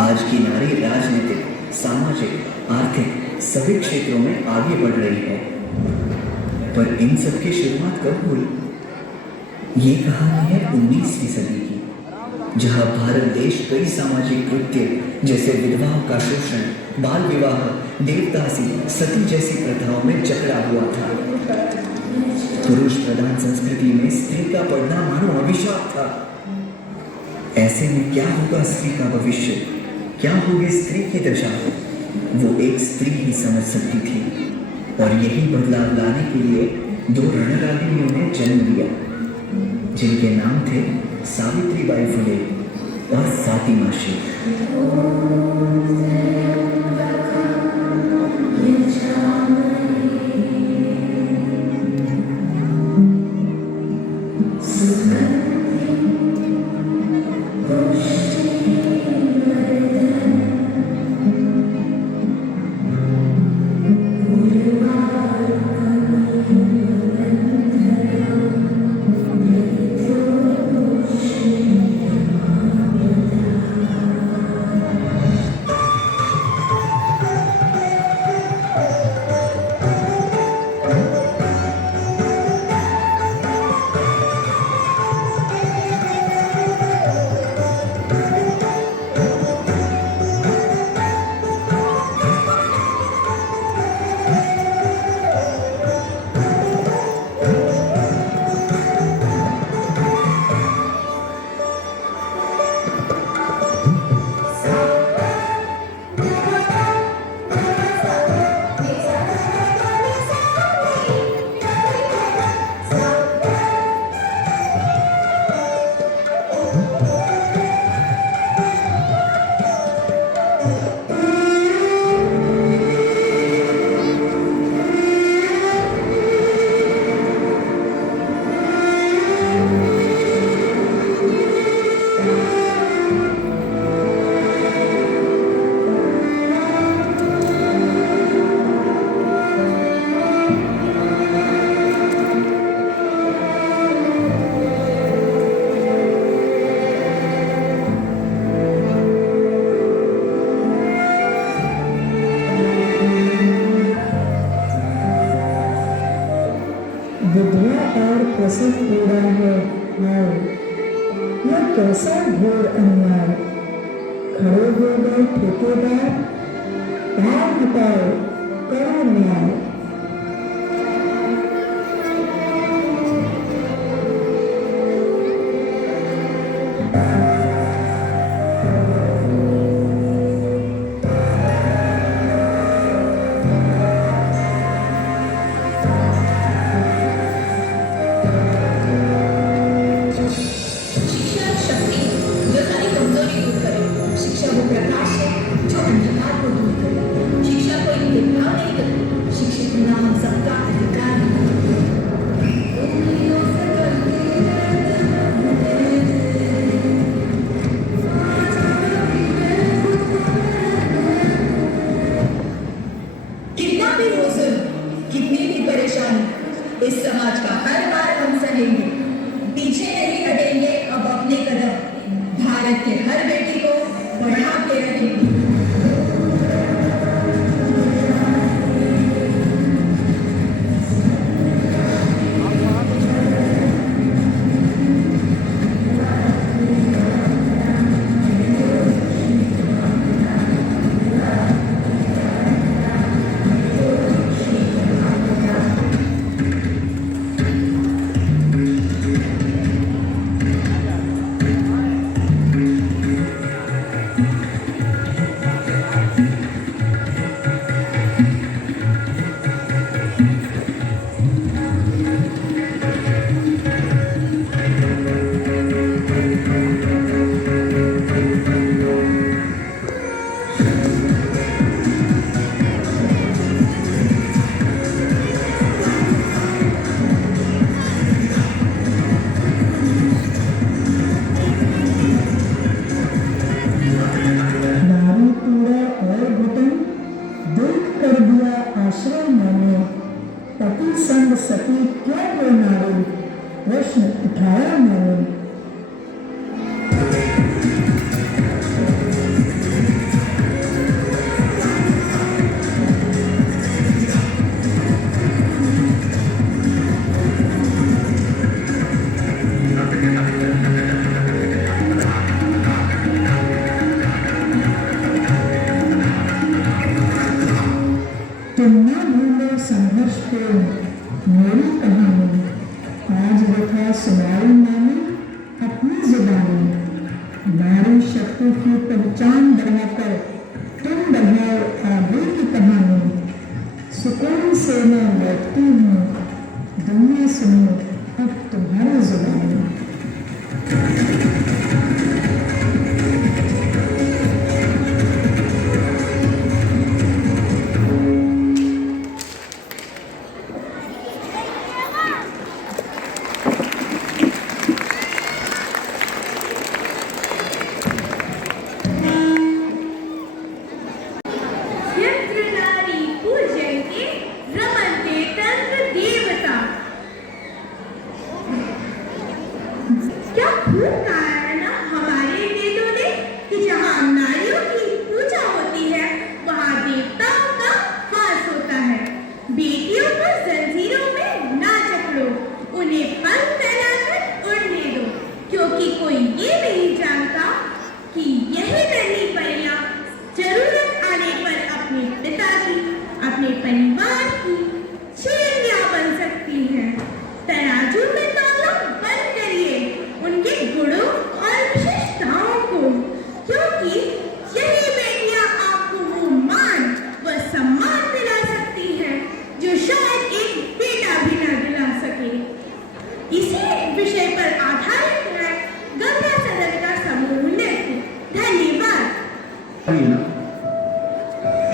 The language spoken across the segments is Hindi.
आज की नारी राजनीतिक, सामाजिक, आर्थिक सभी क्षेत्रों में आगे बढ़ रही है। पर इन सब की शुरुआत कब हुई? ये कहानी है 19वीं सदी की, जहां भारत देश कई सामाजिक कृत्य जैसे विधवाओं का शोषण, बाल विवाह, देवदासी, सती जैसी प्रथाओं में जकड़ा हुआ था। पुरुष प्रधान संस्कृति में स्त्री का पढ़ना मानो अभिशाप था। ऐसे में क्या होगा स्त्री का भविष्य, क्या होगी स्त्री की दशा, वो एक स्त्री ही समझ सकती थी। और यही बदलाव लाने के लिए दो रणरागिनियों ने जन्म लिया, जिनके नाम थे सावित्रीबाई फुले और फातिमा शेख। विधवा और प्रसव पूरा है हाय, यह कैसा घोर अन्याय। खड़े हो गए ठेकेदार, भाव हटाओ, करो न्याय। भी हो जुल्म, कितनी भी परेशानी, इस समाज का हर हार हम सहेंगे। पीछे नहीं हटेंगे अब अपने कदम, भारत के हर बेटी को बढ़ा के रखेंगे। नारी पीड़ा और घुटन देख कर दिया आश्रय मैंने, पति संग सती क्या कोई नारी, प्रश्न उठाया मैंने। तुम न भूलो संघर्ष को मेरी कहानी, आज व्यथा सुनाई मैंने अपनी जुबानी। नारी शक्ति की पहचान बढ़ाकर तुम बढ़ाओ आगे की कहानी। सुकून से मैं लौटती हूँ, दुनिया सुनो अब तुम्हारी जुबानी। यत्र नारी पूजयते रमन्ते तत्र देवता। क्या खूब कहा है ना हमारे वेदों ने कि जहाँ नारियों की पूजा होती है वहाँ देवताओं का वास होता है। बेटियों को जंजीरों में ना जकड़ो, उन्हें पंख फैलाकर उड़ने दो, क्योंकि कोई ये नहीं जानता कि यही नन्ही परियां जरूरत आने पर अपने पिता की, अपने परिवार की चीनियां बन सकती हैं। तराजू में तौलना बंद करिए उनके गुणों और विशेषताओं को, क्योंकि यही बेटियां आपको वो मान व सम्मान दिला सकती हैं जो शायद एक बेटा भी न दिला सके। इसी विषय पर आधारित है गंगा सदन का समूह नृत्य। धन्यवाद।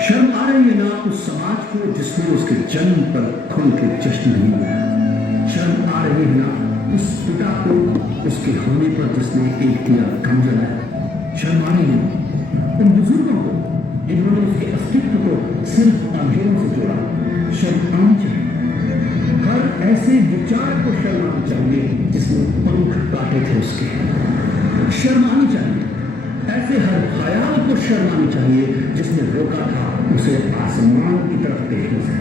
शर्म आ रही है ना उस समाज को जिसने उसके जन्म पर खुल के जश्न नहीं मनाया। शर्म आ रही है ना उस पिता को उसके होने पर जिसने एक दिया कम जलाया। शर्म आ रही है उन बुजुर्गों को जिन्होंने उसके अस्तित्व को सिर्फ अंधेरों से जोड़ा। शर्म आनी चाहिए हर ऐसे विचार को, शर्म आनी चाहिए जिसने पंख काटे थे उसके। शर्म आनी चाहिए ऐसे हर ख्याल को, शर्म आनी चाहिए जिसने रोका था उसे आसमान की तरफ देखने से।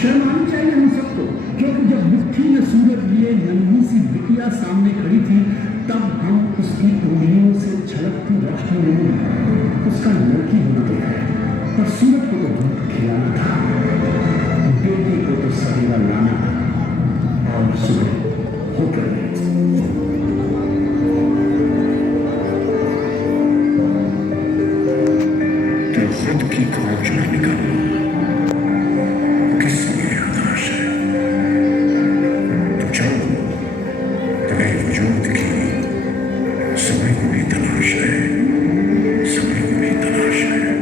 शर्म आनी चाहिए हम सबको, क्योंकि जब मुट्ठी में सूरज लिए नन्ही सी बिटिया सामने खड़ी थी तब हम उसकी उंगलियों से झलकती रोशनी में उसका लड़की होना देखा है। पर सूरज को तो दूध खिलाना था, बेटी को तो सवेरा लाना था, और सुबह होकर खुद की खोज में निकलो, किसकी हताश है तो चलो तुम्हें वजूद की समय को भी तलाश है, समय को भी तलाश है।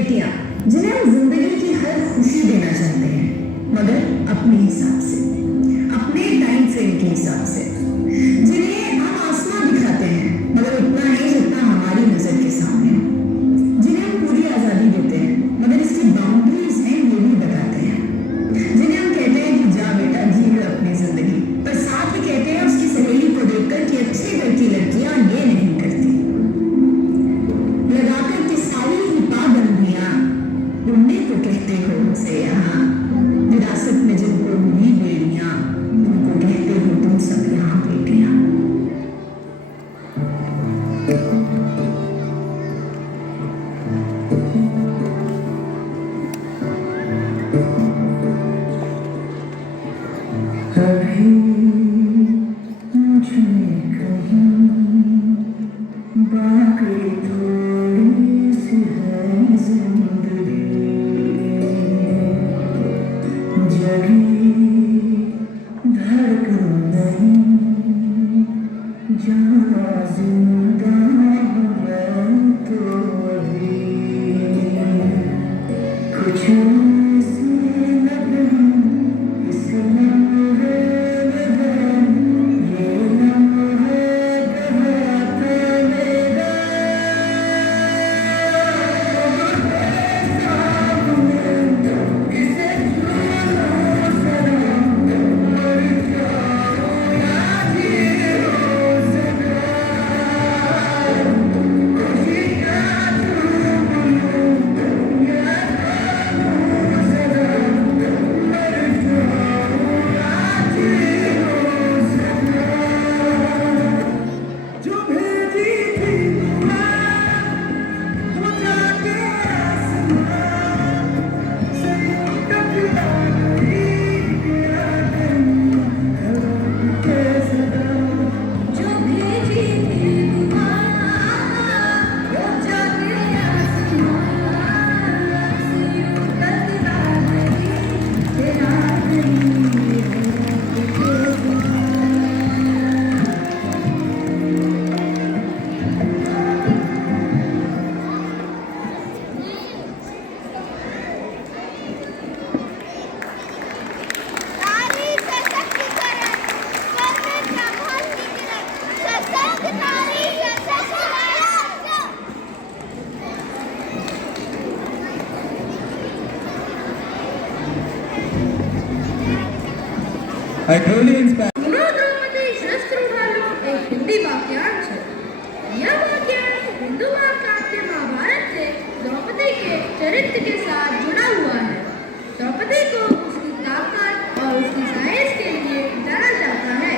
बेटियां जिन्हें हम जिंदगी की हर खुशी देना चाहते हैं, मगर अपने हिसाब से, अपने टाइम फ्रेम के हिसाब से, जिन्हें हम आसमां दिखाते हैं मगर उतना नहीं जितना हमारी नजर के सामने, जिन्हें हम पूरी आजादी देते हैं मगर इसकी बाउंड्रीज हैं ये भी बताते हैं, जिन्हें हम कहते हैं कि जा बेटा जी ले अपनी जिंदगी, पर साथ में कहते हैं उसकी सहेली को देखकर कि अच्छे घर की लड़कियां ये नहीं करती, लगाकर के सारी ही पाबंदियां उन्हें तो कहते हो उसे यहाँ, विरासत में जिनको मिली बेड़ियां उनको कहते हो तुम सब यहाँ बेटियां। अभी मुझे कहीं बाकी थोड़ी सी है जिंदगी, जगी धड़कन नहीं जहाँ जिंदा है तो अभी कुछ ऐसे लगे इस लम्हे में, ये लम्हे कहता मेरा इसे नारी सशक्तिकरण, कर्म प्रबल निकरण, सशक्त नारी सशक्तिकरण। I truly inspire. सुनो द्रौपदी शस्त्र उठा लो एक हिंदी वाक्यांश है। यह वाक्यांश हिंदू महाकाव्य महाभारत से द्रौपदी के चरित्र के साथ जुड़ा हुआ है। द्रौपदी को उसकी ताकत और उसकी साहस के लिए जाना जाता है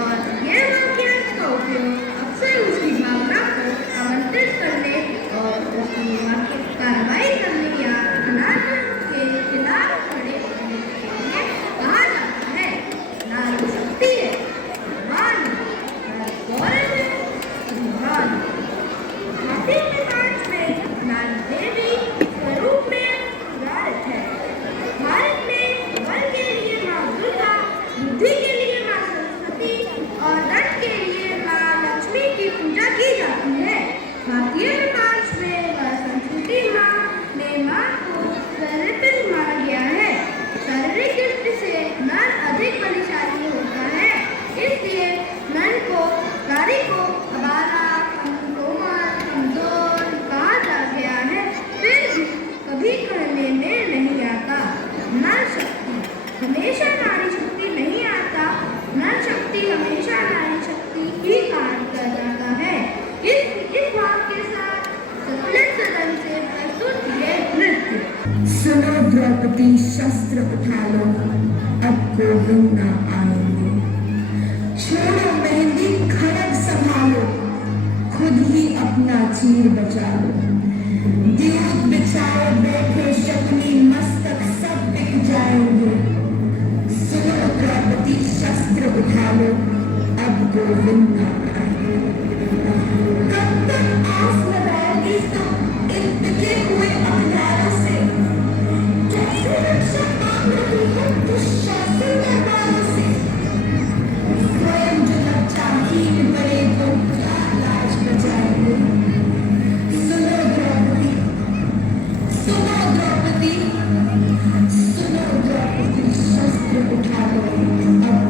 और यह वाक्यांश का उपयोग अक्सर उसकी भावना को आमंत्रित करने और उसकी कार्रवाई करने या अनाचार के खिलाफ खड़े होने के लिए कहा जाता है। नारी शक्ति है, मान है, गौरव है, अभिमान है। भारतीय समाज में नारी देवी स्वरूप में सुधारित है। भारत में बल के लिए माँ दुर्गा, बुद्धि के लिए माँ सरस्वती और धन के लिए माँ लक्ष्मी की पूजा की जाती है। भारतीय समाज में व संस्कृति में माँ को सर्वोपरि माना गया है। शारीरिक दृष्टि से नर अधिक बलशाली होता है, इसलिए नर को नारी को अबाला, कोमल, कमजोर कहा जा गया है। फिर भी कभी कहने में नहीं आता नर शक्ति, हमेशा नारी शक्ति नहीं आता। नर शक्ति हमेशा नारी शक्ति ही कहा जाता है। इस बात के साथ संतुलित सदन से प्रस्तुत किए नृत्य। सुनो द्रौपदी शस्त्र उठा लो, अब गोविंद न आएंगे, छोड़ो मेहंदी खड़ग संभालो, खुद ही अपना चीर बचा लो, द्यूत बिछाए बैठे शकुनी मस्तक सब बिक जाएंगे। सुनो द्रौपदी शस्त्र उठा लो, अब गोविंद न आएंगे। कब तक आस लगाओगी तुम इन बिके हुए अखबारों से, कैसे रक्षा मांग रही हो दुशासन दरबारों से, स्वयं जो लज्जाहीन बने तो क्या लाज बचाएंगे। सुनो शक्ति। सुनो द्रौपदी, शस्त्र उठा लो, अब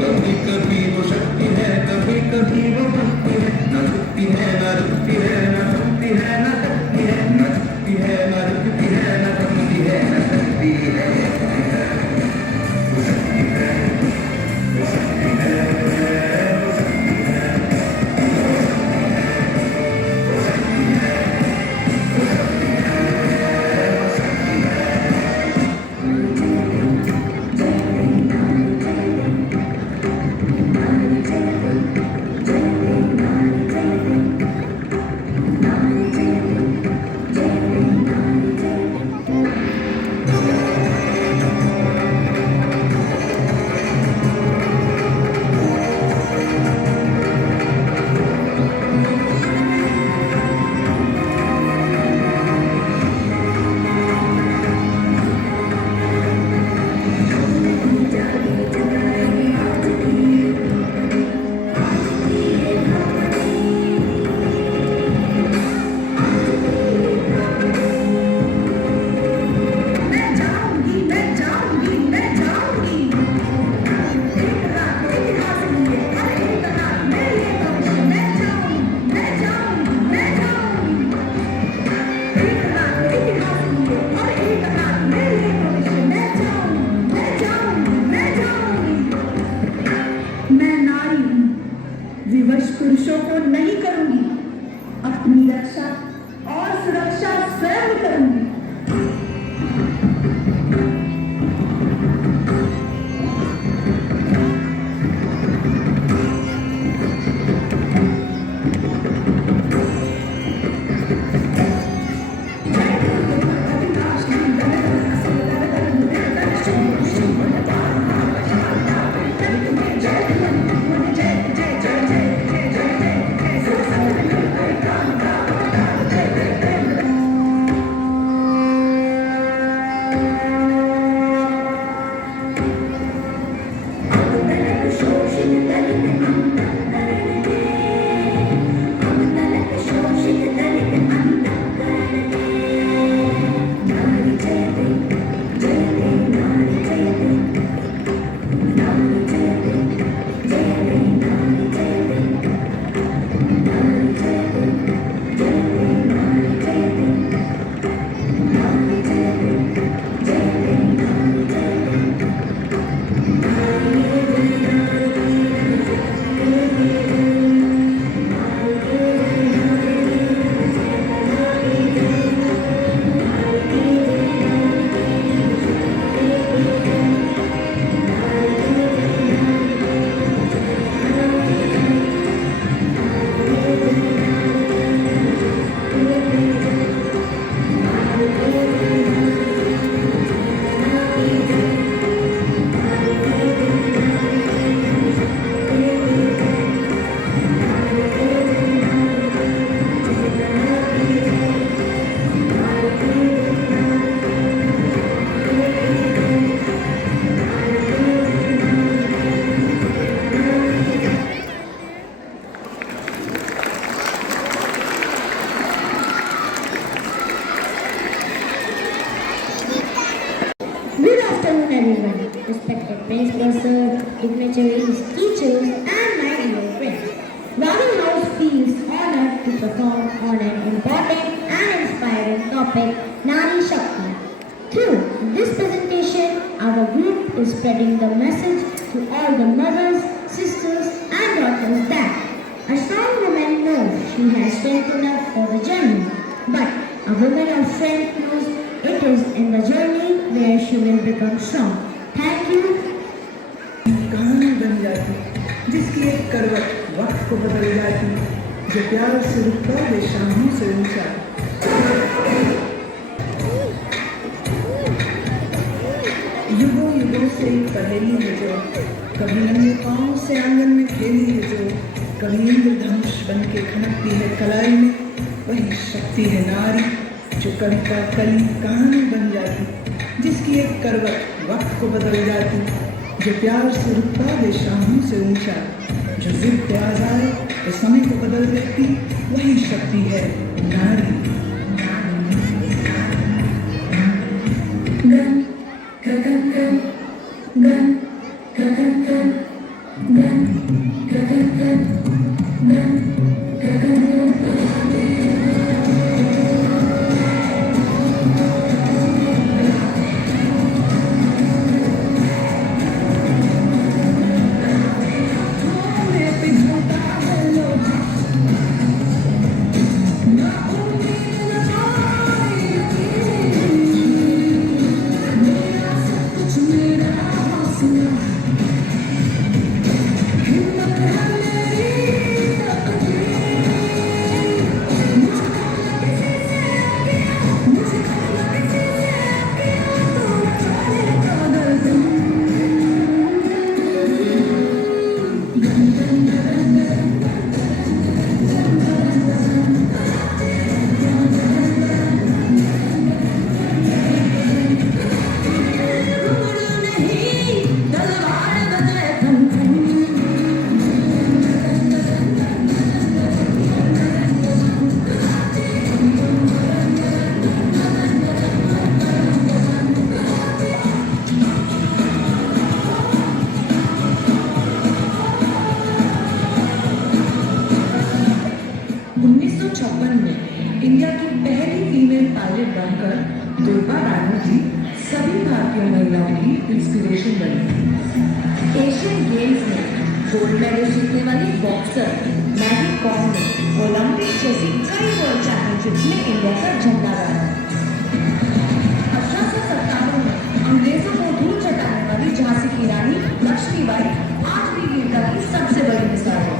कभी कभी वो शक्ति है, कभी कभी वो भक्ति है, न झुकती है न रुकती है, न झुकती है न थकती है, न झुकती है न रुकती है, न थकती है न थकती है। वो शक्ति है, वो शक्ति है, वो शक्ति है, वो शक्ति है, वो शक्ति है, वो शक्ति है। विवश पुरुषों को नहीं करूंगी, अपनी रक्षा और सुरक्षा स्वयं करूंगी। respected principal sir, dignitaries, teachers, and my dear friends. Valley House feels honored to perform on an important and inspiring topic, Nari Shakti. Through this presentation, our group is spreading the message to all the mothers, sisters, and daughters that a strong woman knows she has strength enough for the journey, but a woman of strength knows it is in the journey where she will become strong. Thank you. कहानी बन जाती जिसकी एक करवट वक्त को बदल जाती, जो प्यार से रुकता वे शामों से ऊंचा। युगों युगों से एक पहेली है जो, कभी नंगे पाँव से आंगन में खेली है जो, कभी इंद्रधनुष बन के खनकती है कलाई में, वही शक्ति है नारी जो कविता कली कहानी बन जाती, जिसकी एक करवट वक्त को बदल जाती, जो प्यार से रुकता वे शामों से ऊंचा, जो जिद पे आ जाए तो समय को बदल देती, वही शक्ति है नारी। गन गगन गन गन गगन गन गन गगन गन गन गगन गन। इंडिया की पहली फीमेल पायलट बनकर दुर्गा रानी जी सभी भारतीय महिलाओं की इंस्पिरेशन बनी। एशियन गेम्स में गोल्ड मेडल जीतने वाली बॉक्सर मैरी कॉम ने ओलंपिक जैसी कई वर्ल्ड चैंपियनशिप में इंडिया का झंडा गाड़ा। 1857 में अंग्रेजों को धूल चटाने वाली झांसी की रानी लक्ष्मीबाई आज भी वीरता की सबसे बड़ी मिसाल है।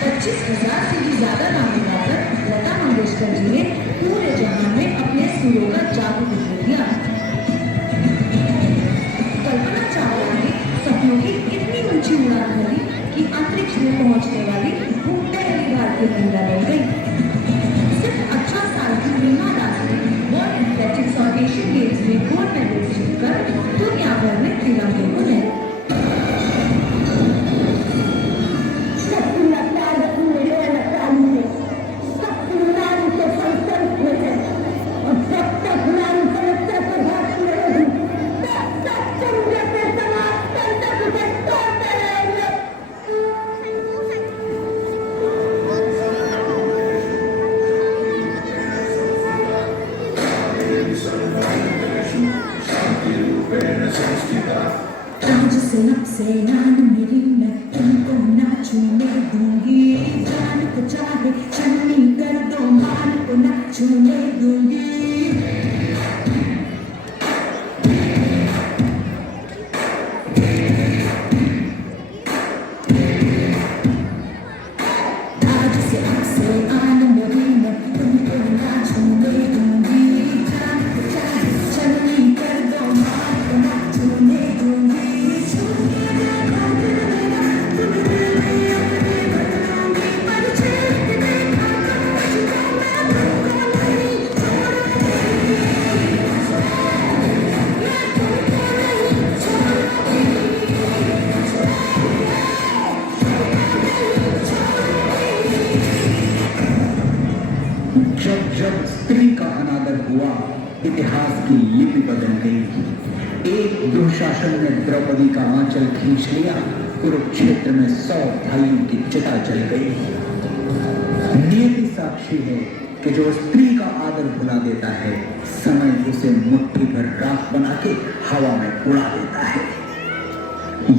25,000 से भी ज्यादा गाने गाकर लता मंगेशकर जी ने पूरे जहान में अपने सुरों का जादू दिखा दिया। कल्पना चावला ने सपनों की इतनी ऊंची उड़ान भरी कि अंतरिक्ष में पहुंचने वाली वो पहली भारतीय महिला बन गई। सिर्फ 18 साल की रीमा दास ने वर्ल्ड एथलेटिक्स और एशियन गेम्स में गोल्ड मेडल जीतकर दुनिया भर में तिरंगे को लहराया। मेरी मैं तुमको नाचने दूंगी, जान को चाहे चन्नी कर दो, मान को नाचने दूंगी। आज से आन मेरी मैं तुमको नाचने दूंगी, जान को चाहे चन्नी कर दो, मान को नाचने दूंगी। जब जब स्त्री का अनादर हुआ, इतिहास की लिपि बदल गई। एक दुशासन ने द्रौपदी का आंचल खींच लिया, कुरुक्षेत्र में 100 भाइयों की चिता जल गई। नियति साक्षी है कि जो स्त्री का आदर भुला देता है, समय उसे मुट्ठी भर राख बना के हवा में उड़ा देता है।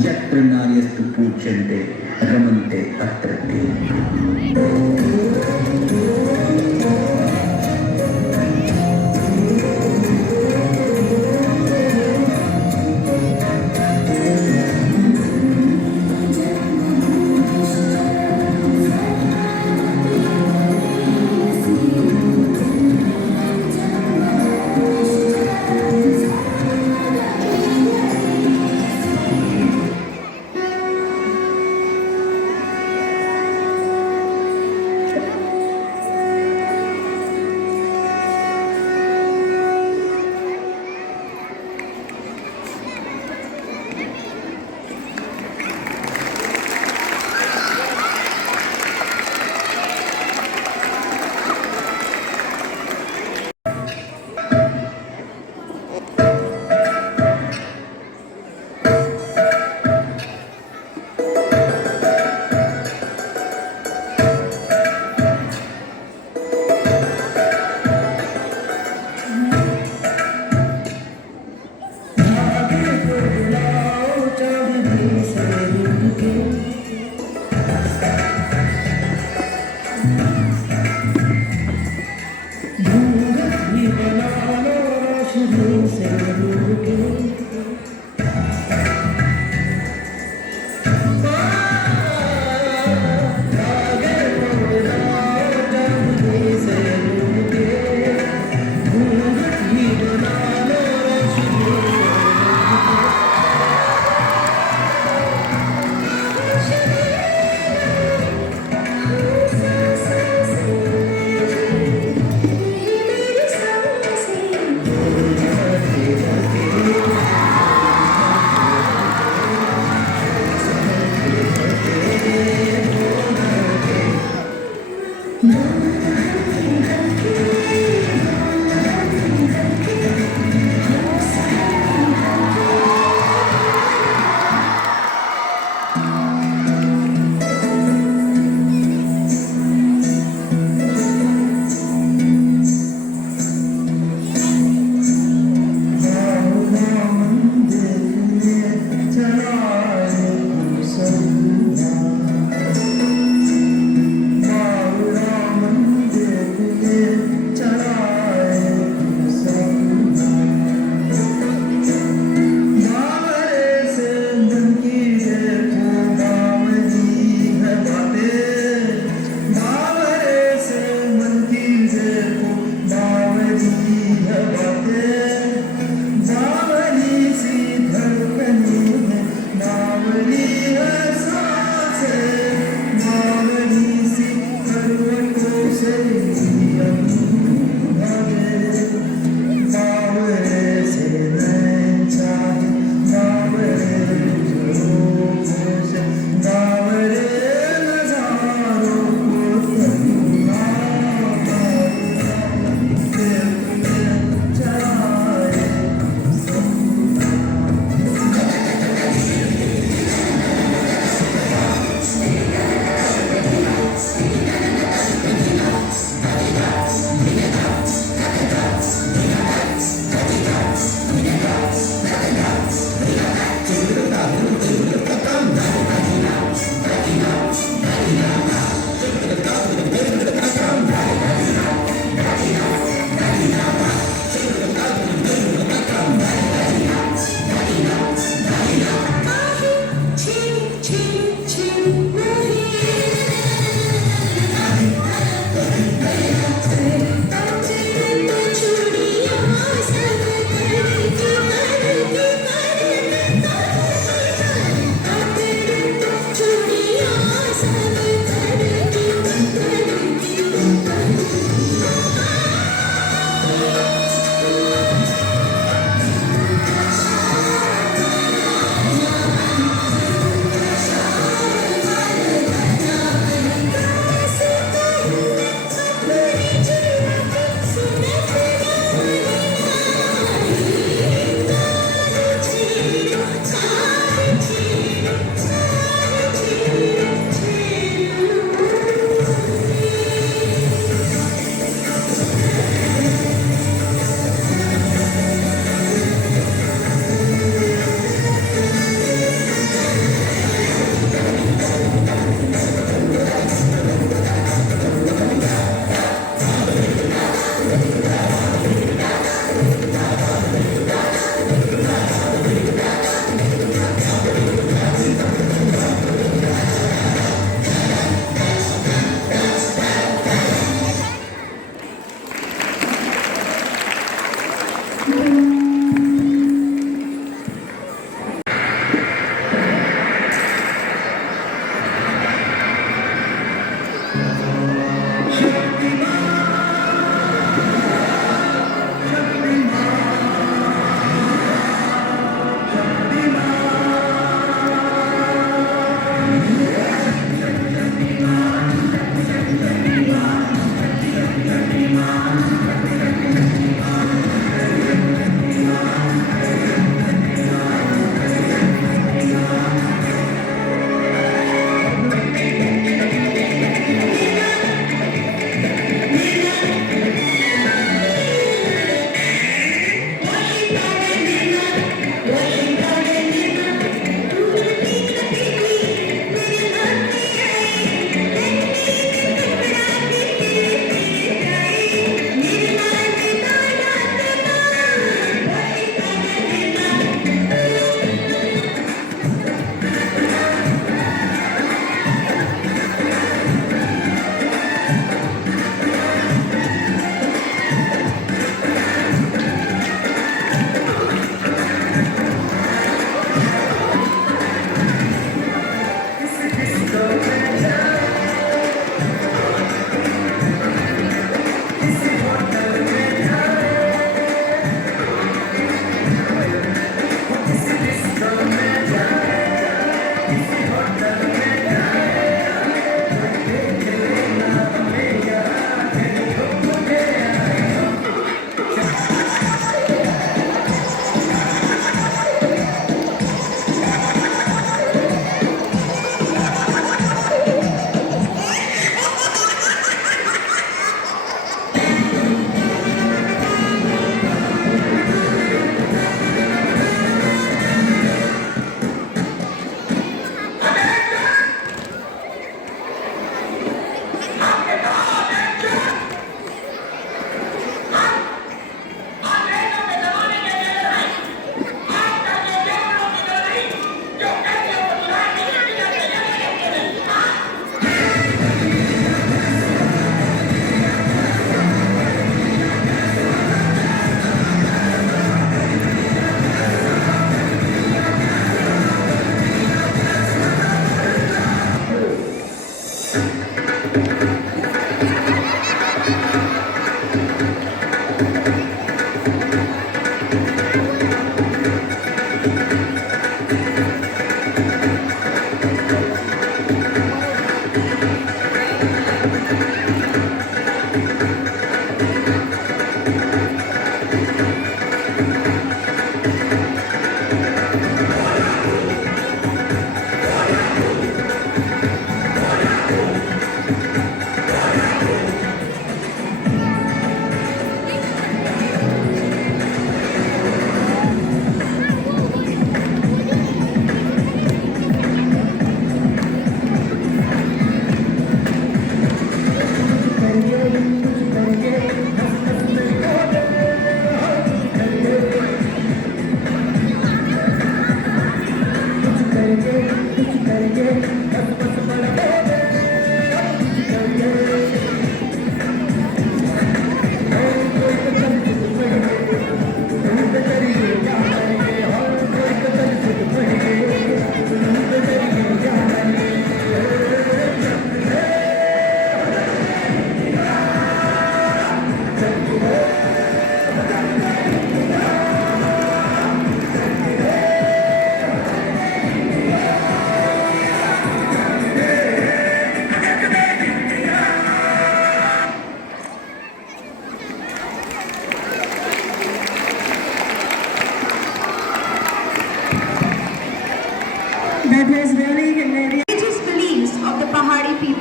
यत्र नार्यस्तु पूज्यन्ते रमन्ते तत्र ते।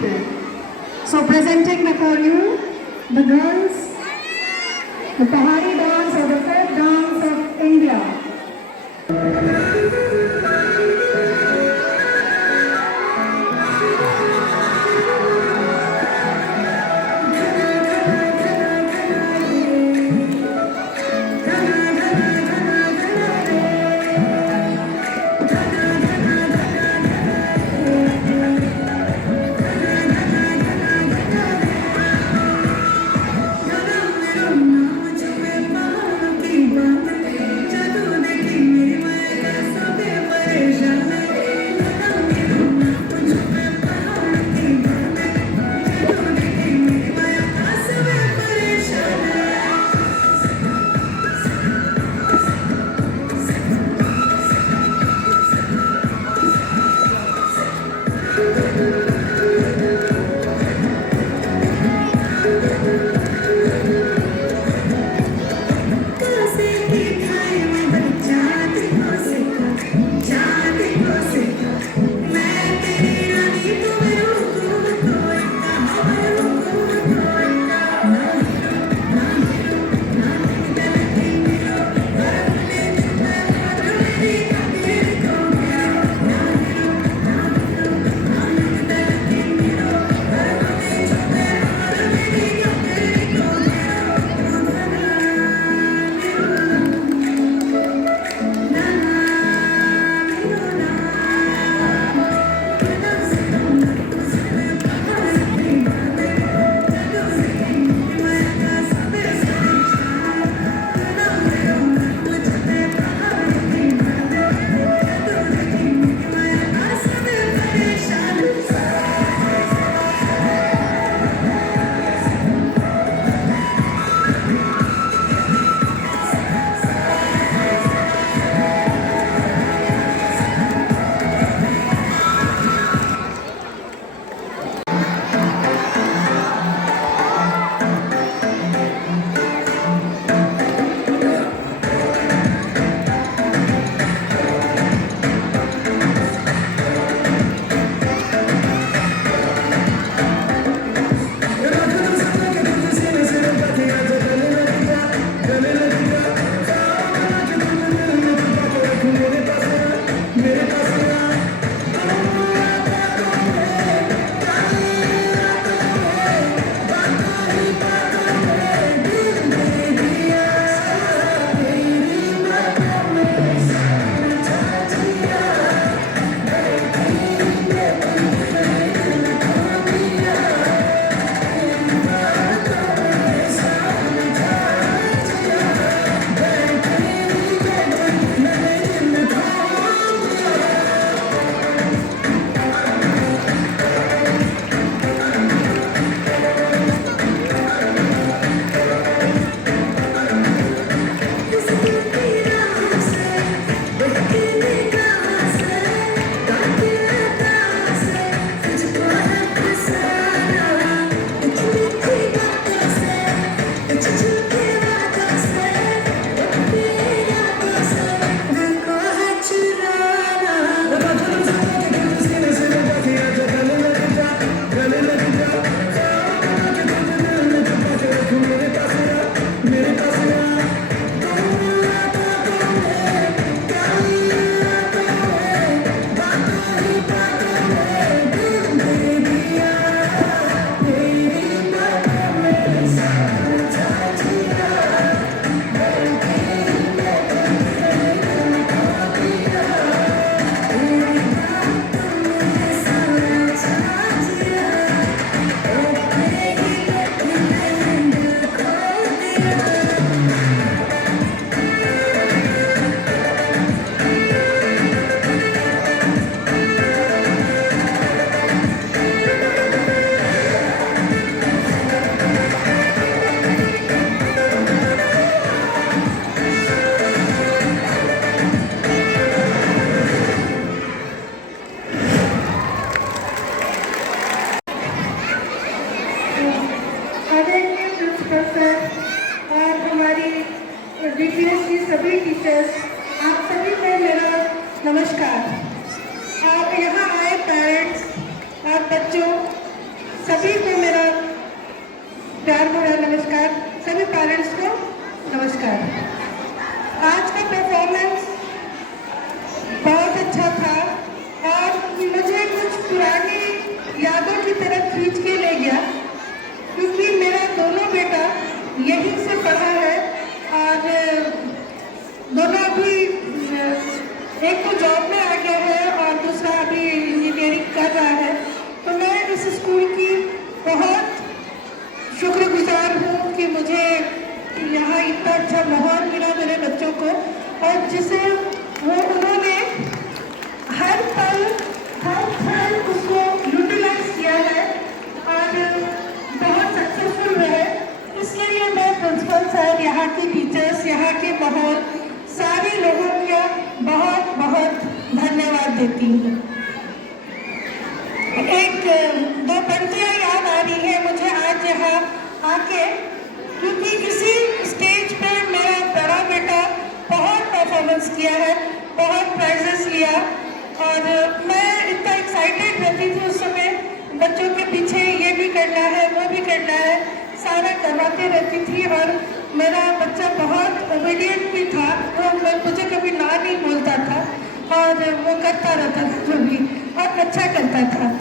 people. So presenting before you the girls, the Pahari dance or the folk dance of India. सभी टीचर्स, आप सभी को मेरा नमस्कार। आप यहाँ आए पेरेंट्स, आप बच्चों, सभी को मेरा प्यार भरा नमस्कार, सभी पेरेंट्स को नमस्कार। आज का परफॉर्मेंस बहुत अच्छा था और मुझे कुछ पुरानी यादों की तरफ खींच के ले गया, क्योंकि मेरा दोनों बेटा यहीं से पढ़ा है और दोनों अभी एक तो जॉब में आ गया है और दूसरा अभी इंजीनियरिंग कर रहा है। तो मैं इस स्कूल की बहुत शुक्रगुजार हूँ कि मुझे यहाँ इतना अच्छा माहौल मिला मेरे बच्चों को, और जिसे उन्होंने हर पल उसको यूटिलाइज किया है और बहुत सक्सेसफुल रहे। इसके लिए मैं प्रिंसिपल सर, यहाँ के टीचर्स, यहाँ के माहौल, सारे लोगों का बहुत बहुत धन्यवाद देती हूँ। एक दो पंक्तियाँ याद आ रही है मुझे आज यहाँ आके, क्योंकि इसी स्टेज पे मेरा बड़ा बेटा बहुत परफॉर्मेंस किया है, बहुत प्राइजेस लिया, और मैं इतना एक्साइटेड रहती थी उस समय, बच्चों के पीछे ये भी करना है वो भी करना है, सारा करवाते रहती थी। और मेरा बच्चा बहुत ओबीडियंट भी था, वो मुझे कभी ना नहीं बोलता था और वो करता रहता था जो भी, और अच्छा करता था।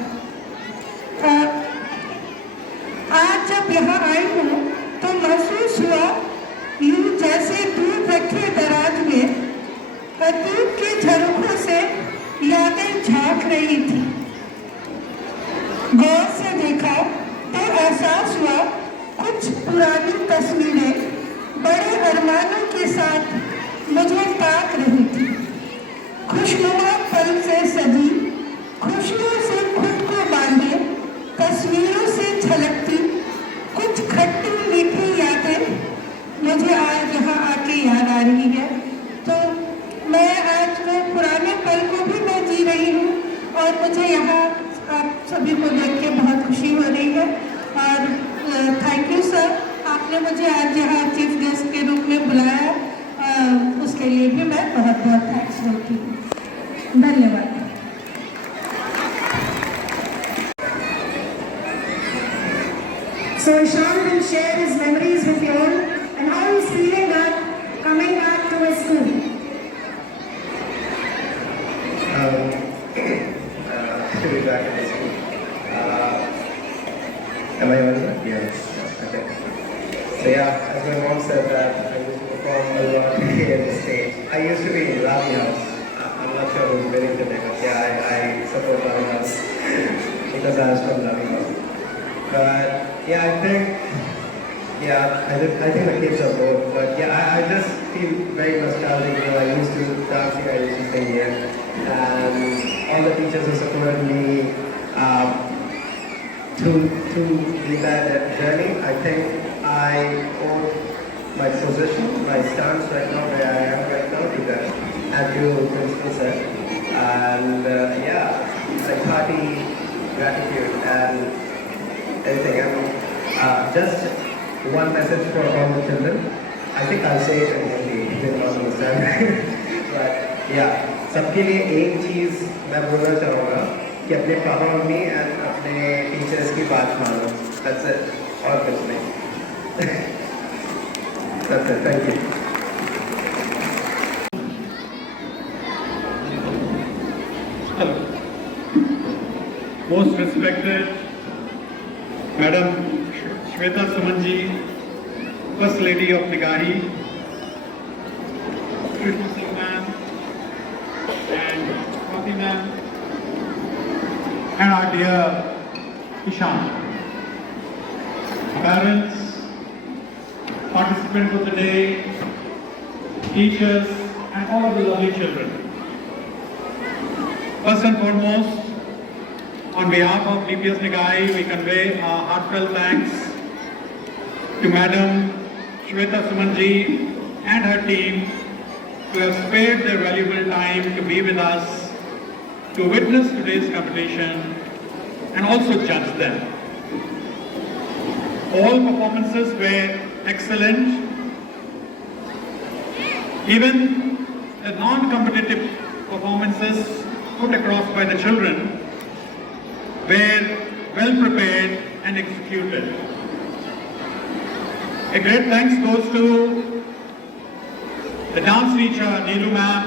आज जब यहाँ आई हूँ तो महसूस हुआ यूँ जैसे दूध रखे दराज में दूध के झरोखों से यादें झांक रही थी। गौर से देखा तो एहसास हुआ कुछ पुरानी तस्वीरें बड़े अरमानों के साथ मुझे ताक रही थी। खुशनुमा पल से सजी, खुशियों से खुद को बांधे, तस्वीरों से झलकती कुछ खट्टी मीठी यादें मुझे आज यहाँ आके याद आ रही है। तो मैं आज वो पुराने पल को भी मैं जी रही हूँ और मुझे यहाँ आप सभी को देख के बहुत खुशी हो रही है। और थैंक यू सर, आपने मुझे आज यहाँ चीफ गेस्ट के रूप में बुलाया, उसके लिए भी मैं बहुत बहुत थैंक्स करती हूँ। धन्यवाद। So Ishan will share his memories with you all and how he's feeling that coming back to his school. To be back in the school. Am I audible? Yes. Okay. So yeah, as my mom said that I used to perform a lot here in the stage. I used to be in Ravi House. I'm not sure who's very good, but yeah, I support Ravi House because I was from Ravi House. But yeah, I think the kids are bored. But yeah, I just feel very nostalgic. You know, I used to dance here, I used to sing here, and all the teachers who supported me to be that journey. I think I owe my position, my stance right now, where I am right now, to that, as you principal said, and it's like hearty gratitude and everything. And just one message for all the children. I think I'll say it in Hindi, they don't understand. But yeah, सबके लिए एक चीज़ मैं बोलना चाहूँगा कि अपने पापा मम्मी एंड अपने टीचर्स की बात मानो। That's it, और कुछ नहीं। That's it, thank you. Most respected Madam Shweta Sumanji, First Lady of Nigari, Krishna Singh ma'am, and Swati ma'am, and our dear Ishan. Parents, participants of the day, teachers, and all of the lovely children. First and foremost, on behalf of DPS Nigai, we convey our heartfelt thanks to Madam Shweta Sumanji and her team who have spared their valuable time to be with us, to witness today's competition and also judge them. All performances were excellent. Even the non-competitive performances put across by the children were well prepared and executed. A great thanks goes to the dance teacher, Neelu ma'am.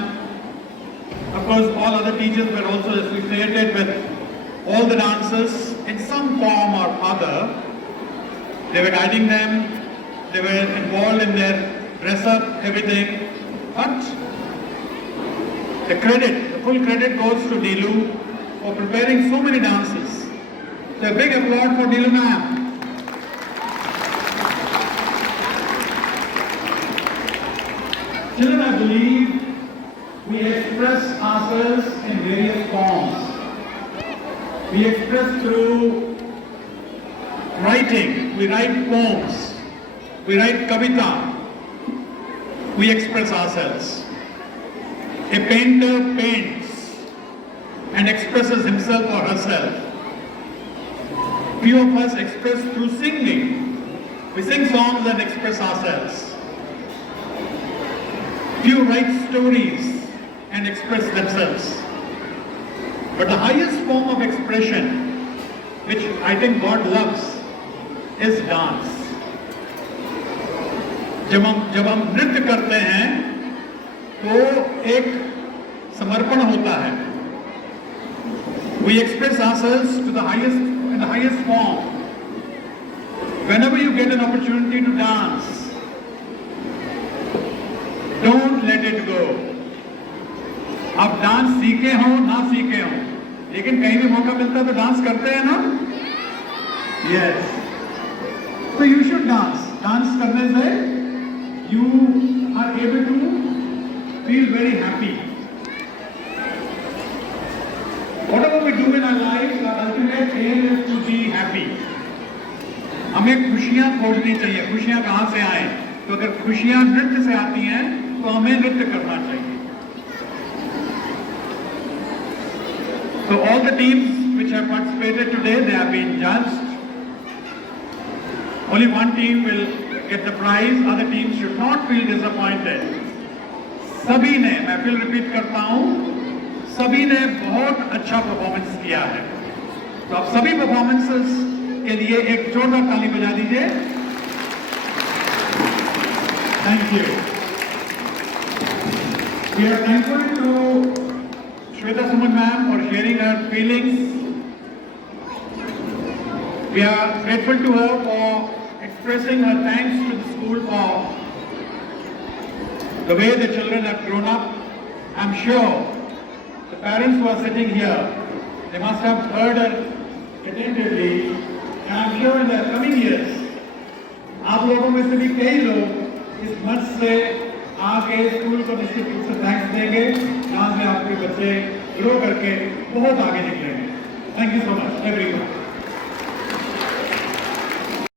Of course, all other teachers were also associated with all the dancers in some form or other. They were guiding them, they were involved in their dress up, everything. But the full credit goes to Neelu for preparing so many dances. So a big applaud for Neelu ma'am. Children, I believe we express ourselves in various forms. We express through writing. We write poems. We write kavita. We express ourselves. A painter paints and expresses himself or herself. Few of us express through singing. We sing songs and express ourselves. Few write stories and express themselves. But the highest form of expression, which I think God loves, is dance. जब हम नृत्य करते हैं तो एक समर्पण होता है. We express ourselves to the highest form. Whenever you get an opportunity to dance, don't let it go. आप डांस सीखे हो ना सीखे हो, लेकिन कहीं भी मौका मिलता है तो डांस करते हैं ना? Yes. So you should dance. Dance करने से you are able to feel very happy. Whatever we do in our lives, our ultimate aim is to be happy. हमें खुशियाँ खोजनी चाहिए. खुशियाँ कहाँ से आए? तो अगर खुशियाँ नृत्य से आती हैं तो हमें नृत्य करना चाहिए. So all the teams which have participated today, they have been judged. Only one team will get the prize. Other teams should not feel disappointed. सभी ने, मैं फिर रिपीट करता हूँ, सभी ने बहुत अच्छा परफॉर्मेंस किया है. तो आप सभी परफॉर्मेंसेस के लिए एक जोरदार ताली बजा दीजिए. Thank you. We are thankful to Shweta Suman ma'am for sharing her feelings. We are grateful to her for expressing her thanks to the school for the way the children have grown up. I'm sure the parents who are sitting here, they must have heard her attentively, and I'm sure in the coming years, आप लोगों में से भी कई लोग इस मंच से आके स्कूल को निश्चित रूप से थैंक्स देंगे, जहाँ से आपके बच्चे ग्रो करके बहुत आगे निकलेंगे. Thank you so much everyone.